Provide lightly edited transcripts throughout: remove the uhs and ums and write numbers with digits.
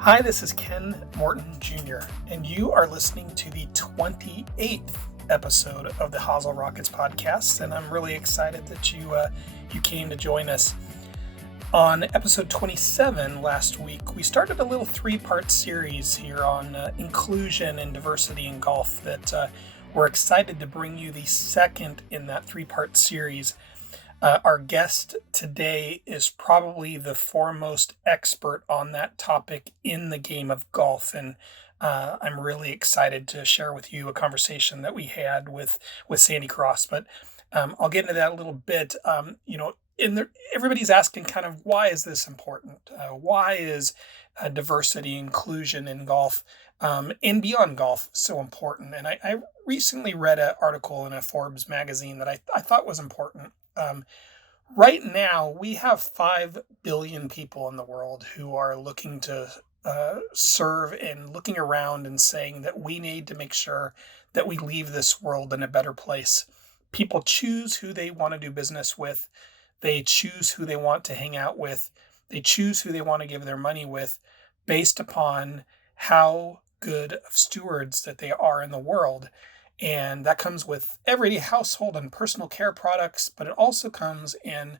Hi, this is Ken Morton Jr., and you are listening to the 28th episode of the Hosel Rockets Podcast, and I'm really excited that you came to join us. On episode 27 last week, we started a little three-part series here on inclusion and diversity in golf that we're excited to bring you the second in that three-part series. Our guest today is probably the foremost expert on that topic in the game of golf, and I'm really excited to share with you a conversation that we had with Sandy Cross. But I'll get into that a little bit. Everybody's asking kind of why is this important? Why is diversity, inclusion in golf and beyond golf so important? And I recently read an article in a Forbes magazine that I thought was important. Right now, we have 5 billion people in the world who are looking to serve and looking around and saying that we need to make sure that we leave this world in a better place. People choose who they want to do business with. They choose who they want to hang out with. They choose who they want to give their money with based upon how good of stewards that they are in the world. And that comes with everyday household and personal care products, but it also comes in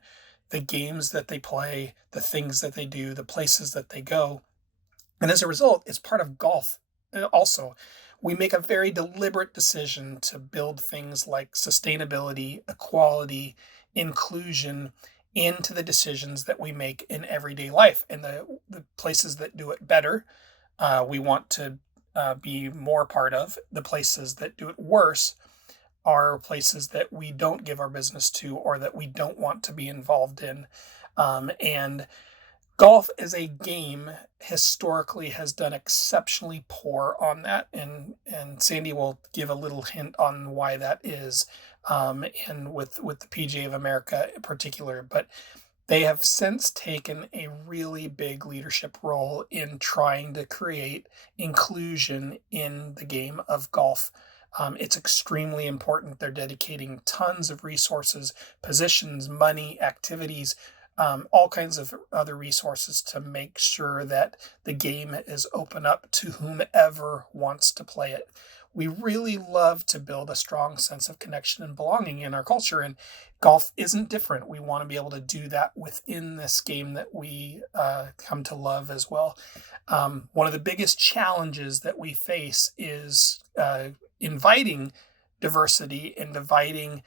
the games that they play, the things that they do, the places that they go. And as a result, it's part of golf. Also, we make a very deliberate decision to build things like sustainability, equality, inclusion into the decisions that we make in everyday life. And the places that do it better, we want to be more part of. The places that do it worse are places that we don't give our business to or that we don't want to be involved in. And golf as a game historically has done exceptionally poor on that. And Sandy will give a little hint on why that is, and with the PGA of America in particular. But they have since taken a really big leadership role in trying to create inclusion in the game of golf. It's extremely important. They're dedicating tons of resources, positions, money, activities, all kinds of other resources to make sure that the game is open up to whomever wants to play it. We really love to build a strong sense of connection and belonging in our culture, and golf isn't different. We want to be able to do that within this game that we come to love as well. One of the biggest challenges that we face is inviting diversity and inviting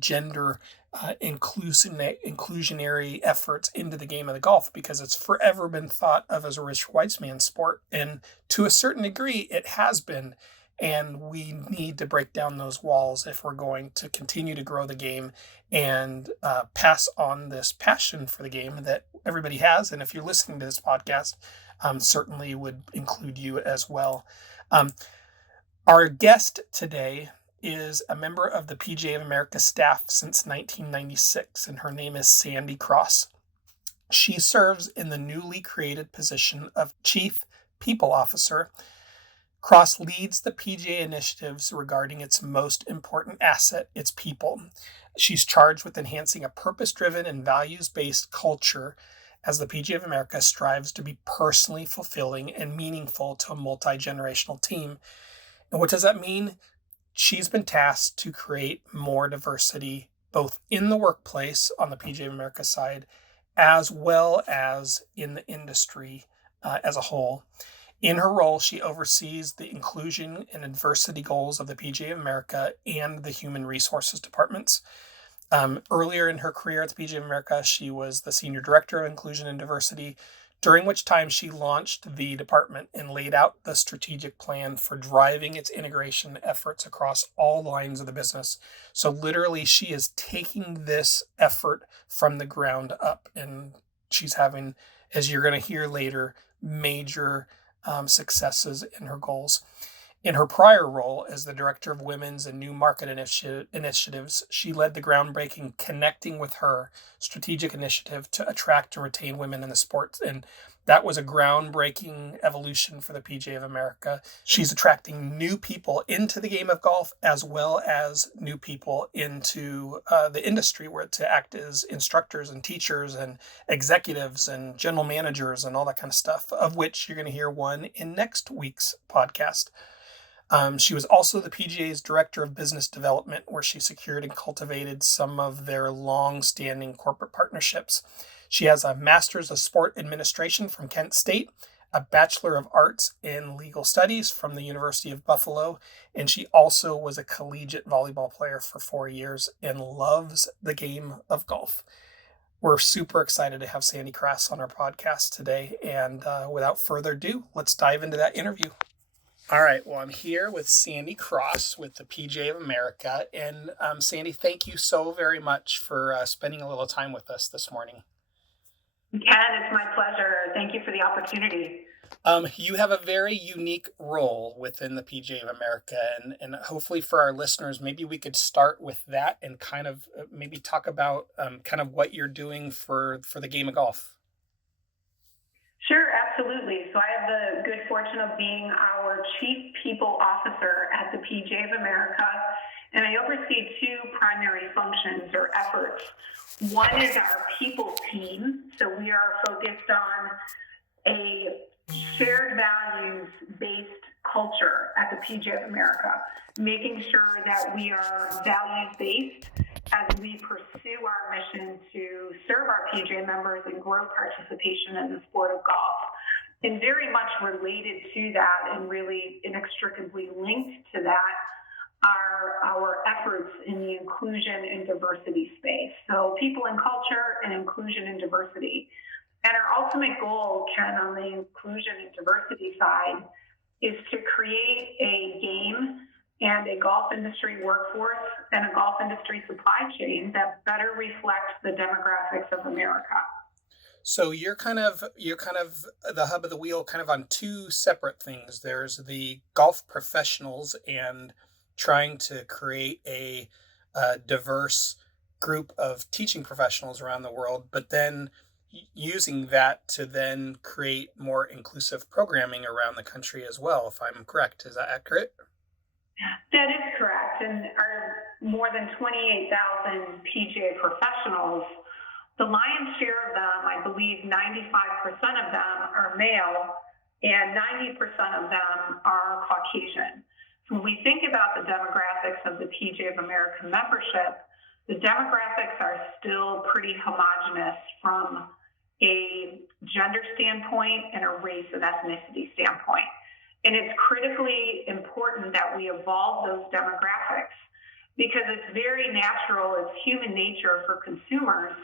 gender inclusionary efforts into the game of the golf, because it's forever been thought of as a rich white man's sport. And to a certain degree, it has been. And we need to break down those walls if we're going to continue to grow the game and pass on this passion for the game that everybody has. And if you're listening to this podcast, certainly would include you as well. Our guest today is a member of the PGA of America staff since 1996, and her name is Sandy Cross. She serves in the newly created position of Chief People Officer. Cross leads the PGA initiatives regarding its most important asset, its people. She's charged with enhancing a purpose-driven and values-based culture as the PGA of America strives to be personally fulfilling and meaningful to a multi-generational team. And what does that mean? She's been tasked to create more diversity, both in the workplace on the PGA of America side, as well as in the industry as a whole. In her role, she oversees the inclusion and diversity goals of the PGA of America and the human resources departments. Earlier in her career at the PGA of America, she was the senior director of inclusion and diversity, during which time she launched the department and laid out the strategic plan for driving its integration efforts across all lines of the business. So literally, she is taking this effort from the ground up, and she's having, as you're going to hear later, major successes in her goals. In her prior role as the Director of Women's and New Market Initiatives, she led the groundbreaking Connecting with Her strategic initiative to attract and retain women in the sport. And That was a groundbreaking evolution for the PGA of America. She's attracting new people into the game of golf, as well as new people into the industry, where to act as instructors and teachers and executives and general managers and all that kind of stuff, of which you're going to hear one in next week's podcast. She was also the PGA's Director of Business Development, where she secured and cultivated some of their long-standing corporate partnerships. She has a Master's of Sport Administration from Kent State, a Bachelor of Arts in Legal Studies from the University of Buffalo, and she also was a collegiate volleyball player for 4 years and loves the game of golf. We're super excited to have Sandy Cross on our podcast today, and without further ado, let's dive into that interview. All right, well, I'm here with Sandy Cross with the PGA of America, and Sandy, thank you so very much for spending a little time with us this morning. Ken, it's my pleasure. Thank you for the opportunity. You have a very unique role within the PGA of America, and hopefully for our listeners, maybe we could start with that and kind of maybe talk about kind of what you're doing for the game of golf. Sure, absolutely. So I have the good fortune of being our Chief People Officer at the PGA of America, and I oversee two primary functions or efforts. One is our people team. So we are focused on a shared values-based culture at the PGA of America, making sure that we are values-based as we pursue our mission to serve our PGA members and grow participation in the sport of golf. And very much related to that and really inextricably linked to that are our efforts in the inclusion and diversity space. So people and culture and inclusion and diversity. And our ultimate goal, Ken, on the inclusion and diversity side is to create a game and a golf industry workforce and a golf industry supply chain that better reflects the demographics of America. So you're kind of the hub of the wheel kind of on two separate things. There's the golf professionals and trying to create a diverse group of teaching professionals around the world, but then using that to then create more inclusive programming around the country as well, if I'm correct. Is that accurate? That is correct. And our more than 28,000 PGA professionals, the lion's share of them, I believe 95% of them are male and 90% of them are Caucasian. So when we think about the demographics of the PGA of America membership, the demographics are still pretty homogenous from a gender standpoint and a race and ethnicity standpoint. And it's critically important that we evolve those demographics because it's very natural, it's human nature for consumers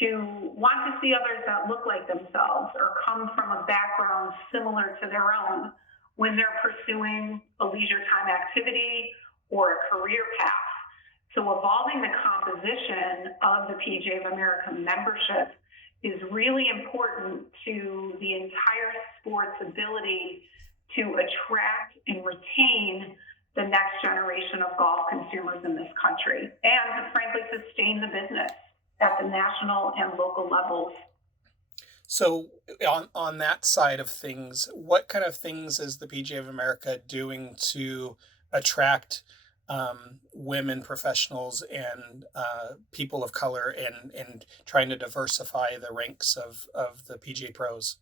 to want to see others that look like themselves or come from a background similar to their own when they're pursuing a leisure time activity or a career path. So evolving the composition of the PGA of America membership is really important to the entire sport's ability to attract and retain the next generation of golf consumers in this country and to frankly sustain the business at the national and local levels. So on that side of things, what kind of things is the PGA of America doing to attract women professionals and people of color and trying to diversify the ranks of the PGA pros?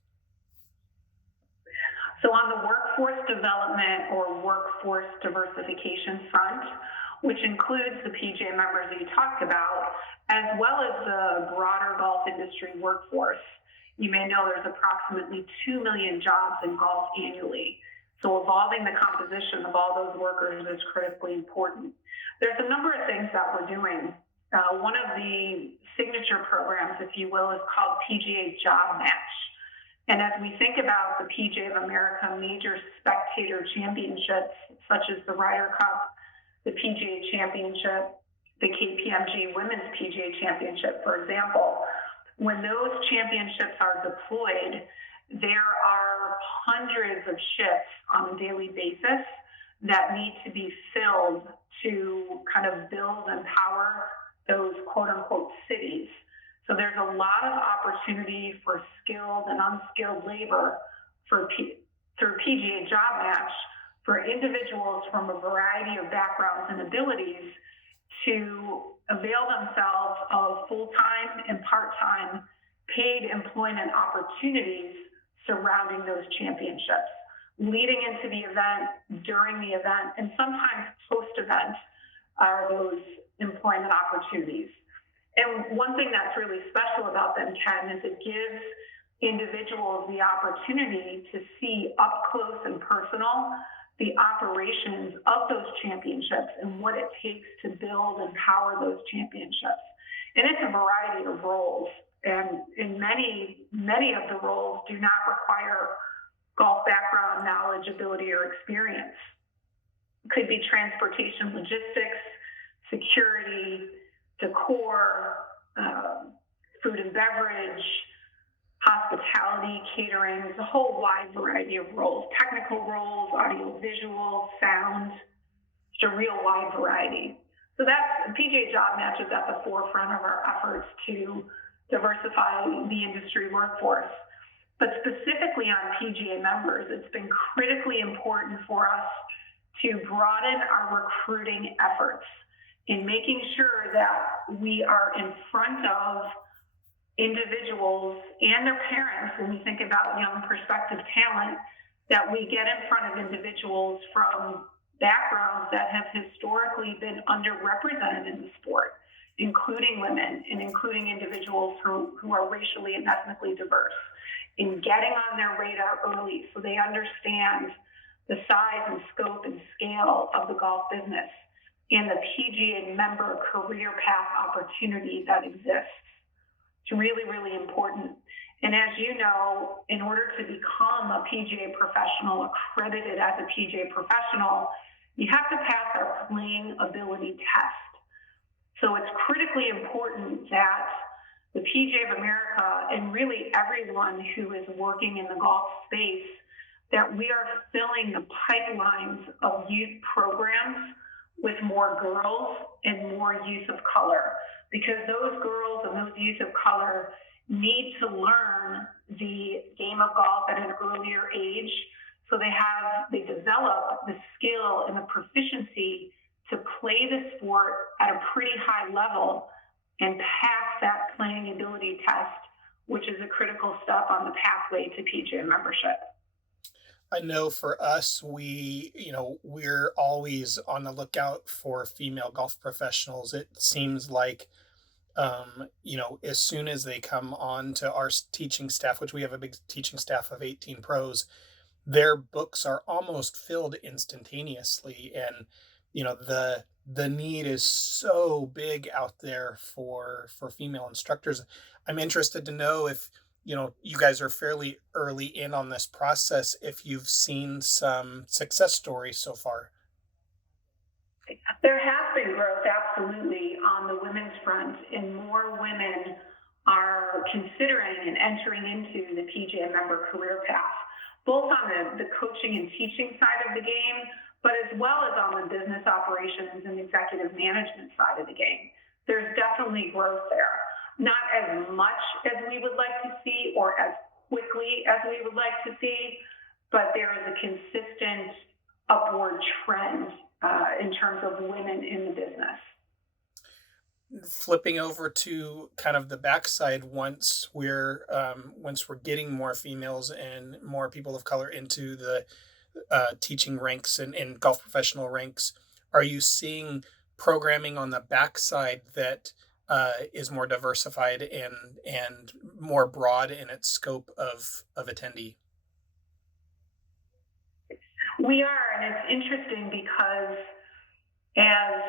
So on the workforce development or workforce diversification front, which includes the PGA members that you talked about, as well as the broader golf industry workforce. You may know there's approximately 2 million jobs in golf annually. So evolving the composition of all those workers is critically important. There's a number of things that we're doing. One of the signature programs, if you will, is called PGA Job Match. And as we think about the PGA of America major spectator championships, such as the Ryder Cup, the PGA Championship, the KPMG Women's PGA Championship, for example, when those championships are deployed, there are hundreds of ships on a daily basis that need to be filled to kind of build and power those quote unquote cities. So there's a lot of opportunity for skilled and unskilled labor through PGA Job Match for individuals from a variety of backgrounds and abilities to avail themselves of full-time and part-time paid employment opportunities surrounding those championships, leading into the event, during the event, and sometimes post-event are those employment opportunities. And one thing that's really special about them, Ken, is it gives individuals the opportunity to see up close and personal the operations of those championships and what it takes to build and power those championships. And it's a variety of roles. And in many of the roles do not require golf background, knowledge, ability, or experience. It could be transportation, logistics, security, decor, food and beverage, hospitality, catering. There's a whole wide variety of roles, technical roles, audio, visual, sound, just a real wide variety. So that's PGA Job Match is at the forefront of our efforts to diversify the industry workforce. But specifically on PGA members, it's been critically important for us to broaden our recruiting efforts in making sure that we are in front of individuals and their parents when we think about young prospective talent, that we get in front of individuals from backgrounds that have historically been underrepresented in the sport, including women and including individuals who are racially and ethnically diverse, in getting on their radar early so they understand the size and scope and scale of the golf business and the PGA member career path opportunity that exists. It's really, really important. And as you know, in order to become a PGA professional, accredited as a PGA professional, you have to pass our playing ability test. So it's critically important that the PGA of America and really everyone who is working in the golf space, that we are filling the pipelines of youth programs with more girls and more youth of color, because those girls and those youth of color need to learn the game of golf at an earlier age, so they develop the skill and the proficiency to play the sport at a pretty high level and pass that playing ability test, which is a critical step on the pathway to PGA membership. I know for us, we're always on the lookout for female golf professionals. It seems like, as soon as they come on to our teaching staff, which we have a big teaching staff of 18 pros, their books are almost filled instantaneously. And, the need is so big out there for female instructors. I'm interested to know if, you guys are fairly early in on this process, if you've seen some success stories so far. There has been growth, absolutely, on the women's front, and more women are considering and entering into the PGA member career path, both on the coaching and teaching side of the game, but as well as on the business operations and executive management side of the game. There's definitely growth there. Not as much as we would like to see or as quickly as we would like to see, but there is a consistent upward trend in terms of women in the business. Flipping over to kind of the backside, once we're getting more females and more people of color into the teaching ranks and golf professional ranks, are you seeing programming on the backside that is more diversified and more broad in its scope of attendee? We are, and it's interesting because as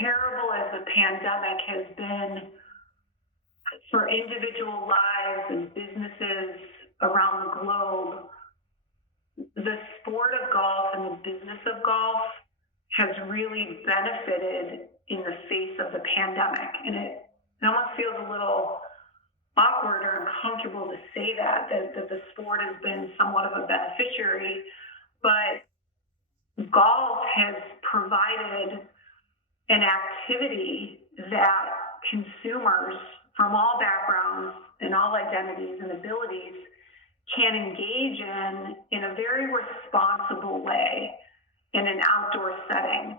terrible as the pandemic has been for individual lives and businesses around the globe, the sport of golf and the business of golf has really benefited in the face of the pandemic. And it almost feels a little awkward or uncomfortable to say that the sport has been somewhat of a beneficiary, but golf has provided an activity that consumers from all backgrounds and all identities and abilities can engage in a very responsible way in an outdoor setting.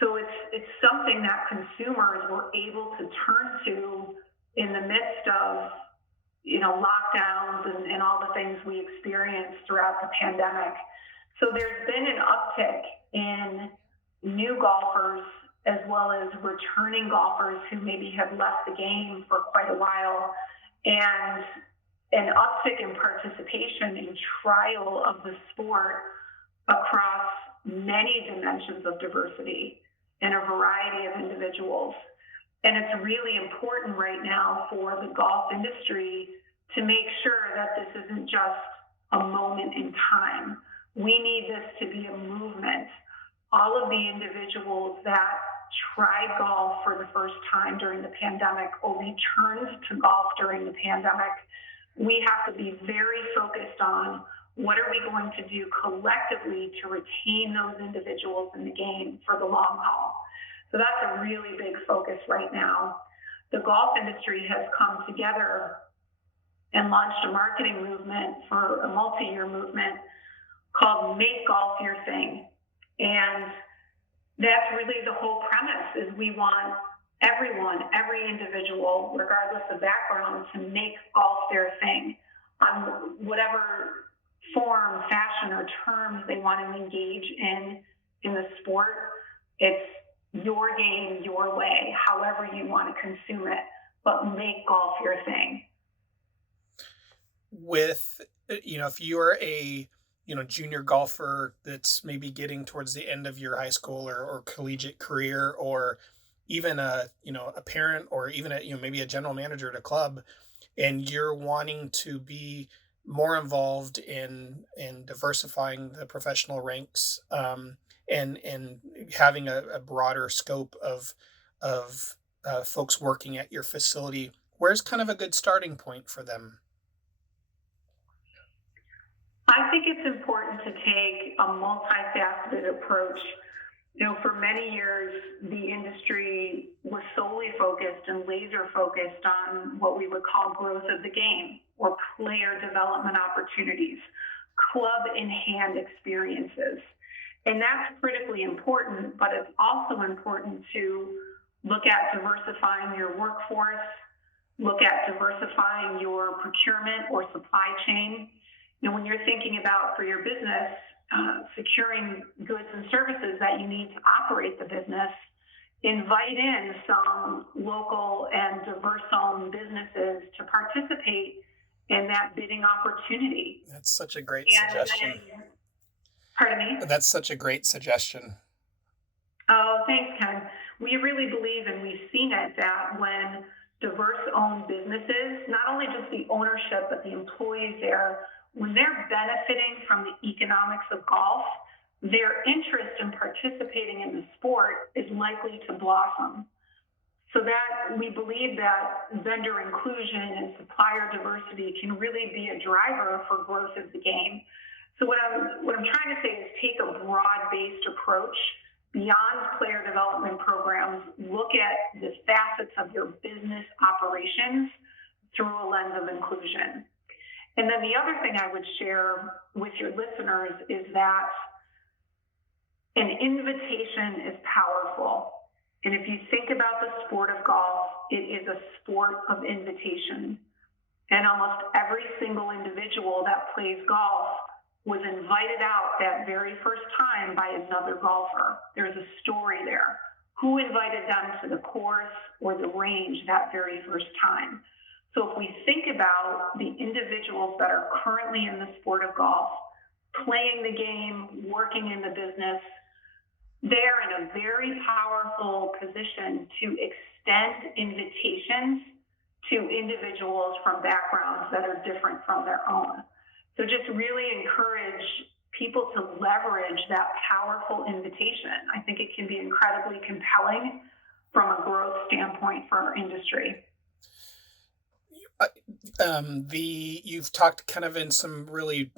So it's something that consumers were able to turn to in the midst of, lockdowns and all the things we experienced throughout the pandemic. So there's been an uptick in new golfers as well as returning golfers who maybe have left the game for quite a while, and an uptick in participation and trial of the sport across many dimensions of diversity and a variety of individuals. And it's really important right now for the golf industry to make sure that this isn't just a moment in time. We need this to be a movement. All of the individuals that tried golf for the first time during the pandemic or returned to golf during the pandemic, we have to be very focused on what are we going to do collectively to retain those individuals in the game for the long haul. So that's a really big focus right now. The golf industry has come together and launched a marketing movement for a multi-year movement called Make Golf Your Thing. And that's really the whole premise, is we want everyone, every individual, regardless of background, to make golf their thing on whatever form, fashion, or terms they want to engage in the sport. It's your game, your way, however you want to consume it, but make golf your thing. With, if you're a, junior golfer that's maybe getting towards the end of your high school or collegiate career, or even a parent, or even maybe a general manager at a club, and you're wanting to be more involved in diversifying the professional ranks, and having a broader scope of folks working at your facility, where's kind of a good starting point for them? I think it's important to take a multifaceted approach. For many years, the industry was solely focused and laser focused on what we would call growth of the game, or player development opportunities, club in hand experiences. And that's critically important, but it's also important to look at diversifying your workforce, look at diversifying your procurement or supply chain. When you're thinking about, for your business, securing goods and services that you need to operate the business, invite in some local and diverse-owned businesses to participate in that bidding opportunity. That's such a great suggestion. Pardon me? That's such a great suggestion. Oh, thanks, Ken. We really believe, and we've seen it, that when diverse-owned businesses, not only just the ownership, but the employees there, when they're benefiting from the economics of golf, their interest in participating in the sport is likely to blossom. So that we believe that vendor inclusion and supplier diversity can really be a driver for growth of the game. So what I'm trying to say is take a broad-based approach beyond player development programs, look at the facets of your business operations through a lens of inclusion. And then the other thing I would share with your listeners is that an invitation is powerful. And if you think about the sport of golf, it is a sport of invitation. And almost every single individual that plays golf was invited out that very first time by another golfer. There's a story there. Who invited them to the course or the range that very first time? So if we think about the individuals that are currently in the sport of golf, playing the game, working in the business, they're in a very powerful position to extend invitations to individuals from backgrounds that are different from their own. So just really encourage people to leverage that powerful invitation. I think it can be incredibly compelling from a growth standpoint for our industry. You've talked kind of in some really,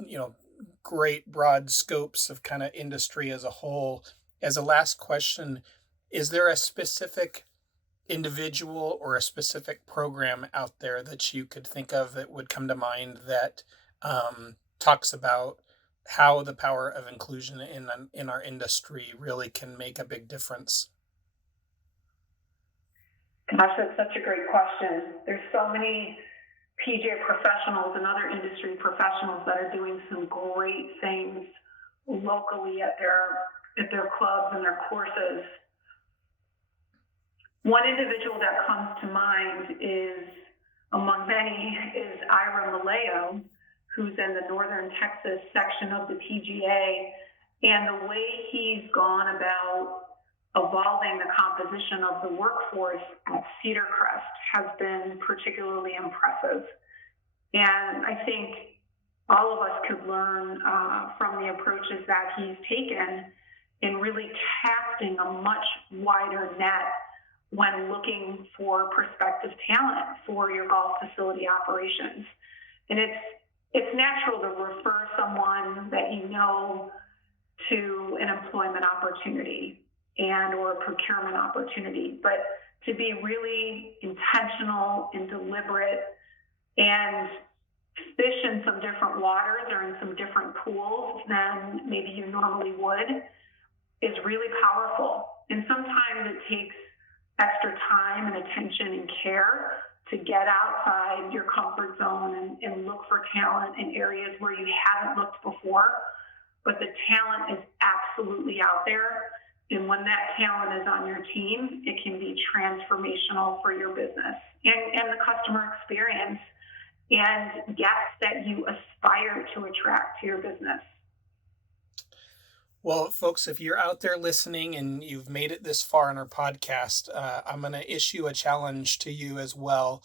great broad scopes of kind of industry as a whole. As a last question, is there a specific individual or a specific program out there that you could think of that would come to mind that talks about how the power of inclusion in our industry really can make a big difference? Gosh, that's such a great question. There's so many PGA professionals and other industry professionals that are doing some great things locally at their clubs and their courses. One individual that comes to mind is, among many, is Ira Maleo, who's in the Northern Texas section of the PGA, and the way he's gone about evolving the composition of the workforce at Cedar Crest has been particularly impressive. And I think all of us could learn from the approaches that he's taken in really casting a much wider net when looking for prospective talent for your golf facility operations. And it's natural to refer someone that you know to an employment opportunity and or a procurement opportunity, but to be really intentional and deliberate and fish in some different waters or in some different pools than maybe you normally would is really powerful. And sometimes it takes extra time and attention and care to get outside your comfort zone and look for talent in areas where you haven't looked before. But the talent is absolutely out there. And when that talent is on your team, it can be transformational for your business and the customer experience and guests that you aspire to attract to your business. Well, folks, if you're out there listening and you've made it this far in our podcast, I'm going to issue a challenge to you as well.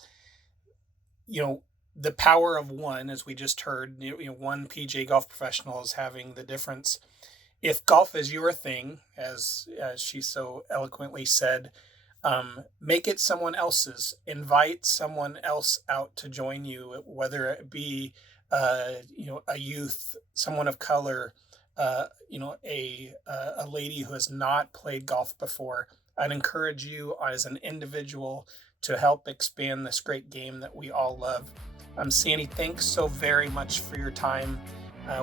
You know, the power of one, as we just heard, one PGA golf professional is having the difference. If golf is your thing, as she so eloquently said, make it someone else's. Invite someone else out to join you, whether it be, a youth, someone of color, a lady who has not played golf before. I'd encourage you as an individual to help expand this great game that we all love. Sandy, thanks so very much for your time.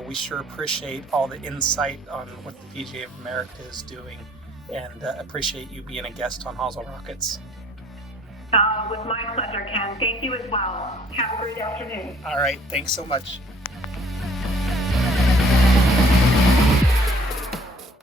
We sure appreciate all the insight on what the PGA of America is doing, and appreciate you being a guest on Hosel Rockets. With my pleasure, Ken. Thank you as well. Have a great afternoon. All right. Thanks so much.